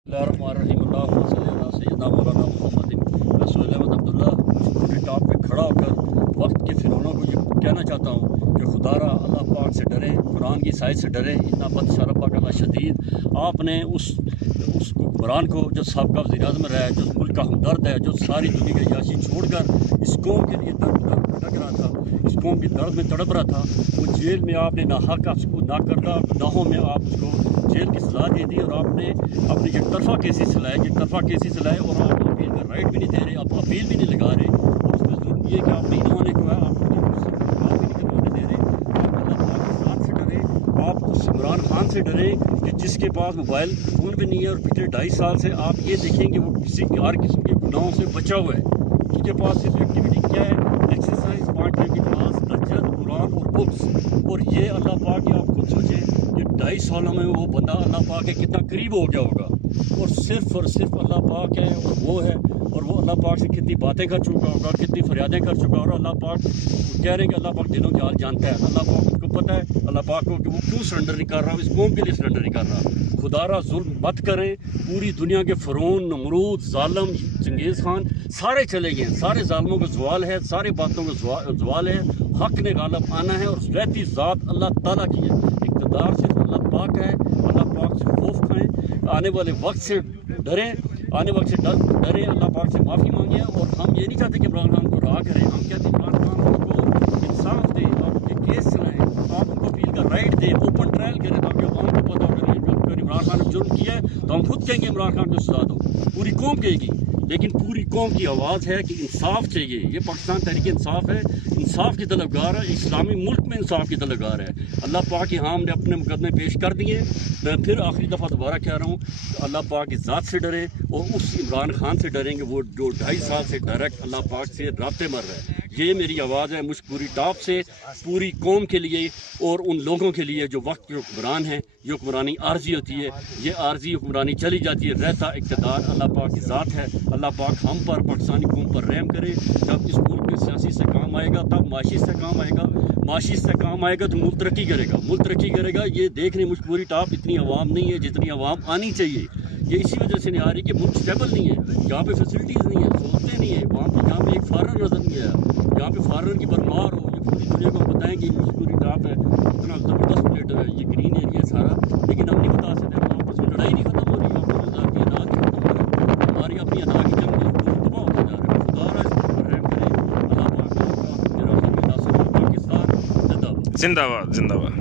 बिस्मिल्लाहिर्रहमानिर्रहीम। अल्लाहुम्मा सल्ली अला सय्यिदना मौलाना मुहम्मद रसूल अहमद अब्दुल्लाह। स्कूटी टॉप पे खड़ा होकर वक्त के फिरौनों को ये कहना चाहता हूँ कि खुदारा अल्लाह पाक से डरें, कुरान की साइज से डरें। इतना बदशा रब्बा का शदीद। आपने उस कुरान को जो साबका वज़ीर-ए-आज़म रहा है, जो मुल्क का हमदर्द है, जो सारी दुनिया की याशी छोड़कर इस कौम के लिए भटक रहा था, इस कौम की दर्द में तड़प रहा था, वो जेल में आपने नाहक उसको नाकर्दा गुनाहों में आप उसको जेल की सज़ा दे दी और आपने अपनी एक तरफा केसेस चलाए और आप अपील का राइट भी नहीं दे रहे, आप अपील भी नहीं लगा रहे। और उसमें जुर्म ये कि आप नहीं नवाने को है, आप बात भी नहीं करवाने दे रहे। आप अल्लाह पाक के साथ से डरें, आप उस इमरान खान से डरें कि जिसके पास मोबाइल फ़ोन भी नहीं है और पिछले 2.5 साल से आप ये देखेंगे वो किसी हर किस्म के गुनाहों से बचा हुआ है। उसके पास सिर्फ एक्टिविटी क्या है? एक्सरसाइज, 5 टाइम की नमाज, तहज्जुद, कुरान और बुक्स। और ये अल्लाह पाक की आप खुद सोचें कि 2.5 सालों में वो बंदा अल्लाह पाक के कितना करीब हो गया होगा। और सिर्फ अल्लाह पाक है और वो अल्लाह पाक से कितनी बातें कर चुका होगा, कितनी फरियादें कर चुका होगा। अल्लाह पाक कह रहे हैं कि अल्लाह पाक दिलों के हाल जानता है। अल्लाह पाक को पता है अल्लाह पाक को कि वो क्यों सरेंडर नहीं कर रहा, इस कौम के लिए सरेंडर नहीं कर रहा। खुदारा जुल्म मत करें। पूरी दुनिया के फ़िरौन, नमरूद, जालिम, चंगेज़ खान सारे चले गए हैं। सारे जालिमों का ज़वाल है, सारी बातों का ज़वाल है। हक़ ने गालब आना है और रहती ज़ात अल्लाह ताला की है। इक़्तिदार सिर्फ अल्लाह पाक है। अल्लाह पाक से खौफ खाएँ, आने वाले वक्त से डरें, अल्लाह पाक से माफ़ी मांगें। और हम ये नहीं चाहते कि इमरान खान को राह करें, हम कहते हैं इमरान खान को इंसाफ दें, आप उनके केस चलाएँ, आप उनको अपील का राइट दें, ओपन ट्रायल करें ताकि आवाम को पता हो कि इमरान खान ने जुर्म किया है तो हम खुद कहेंगे इमरान खान को सजा दो, पूरी कौम कहेगी। लेकिन पूरी कौम की आवाज़ है कि इंसाफ चाहिए। ये पाकिस्तान तहरीक इंसाफ है, इंसाफ की तलबगार है, इस्लामी मुल्क में इंसाफ की तलबगार है। अल्लाह पाक की हमने अपने मुकदमे पेश कर दिए। मैं फिर आखिरी दफ़ा दोबारा कह रहा हूँ, अल्लाह पाक की ज़ात से डरें और उस इमरान खान से डरेंगे वो जो 2.5 साल से डायरेक्ट अल्लाह पाक से राब्ते मर रहा है। ये मेरी आवाज़ है मुश्कुरी टॉप से पूरी कौम के लिए और उन लोगों के लिए जो वक्त के हुक्मरान हैं। ये हुक्मरानी आर्जी होती है, ये आर्जी हुक्मरानी चली जाती है। रहता इक़्तिदार अल्लाह पाक की ज़ात है। अल्लाह पाक हम पर, पाकिस्तानी कौम पर रहम करे। जब इस मुल्क में सियासी से काम आएगा तब माशी से काम आएगा, माशी से काम आएगा तो मुल्क तरक्की करेगा। ये देख रहे मुश्कुरी टॉप इतनी आवाम नहीं है जितनी आवाम आनी चाहिए। ये इसी वजह से नहीं आ रही कि मुल्क स्टेबल नहीं है, यहाँ पे फैसिलिटीज़ नहीं है, सहूलतें नहीं है। वहाँ पर यहाँ पे एक फारर नज़र नहीं आया, यहाँ पे फारर की भरमार हो। ये पूरी दुनिया को बताएं कि मुश्कुरी टॉप है, इतना ज़बरदस्त प्लेटर है, ये ग्रीन एरिया सारा। लेकिन हम नहीं बता सकते, आपस में लड़ाई नहीं खत्म हो रही, अफगानिस्तान की अनाज नहीं खत्म हो रही, हमारी अपनी अनाज की जंग तबाह होता जा रहा है। खुदा इस पर रहम करे। अल्लाह पाक का मेरा पाकिस्तान जिंदाबाद। जिंदाबाद।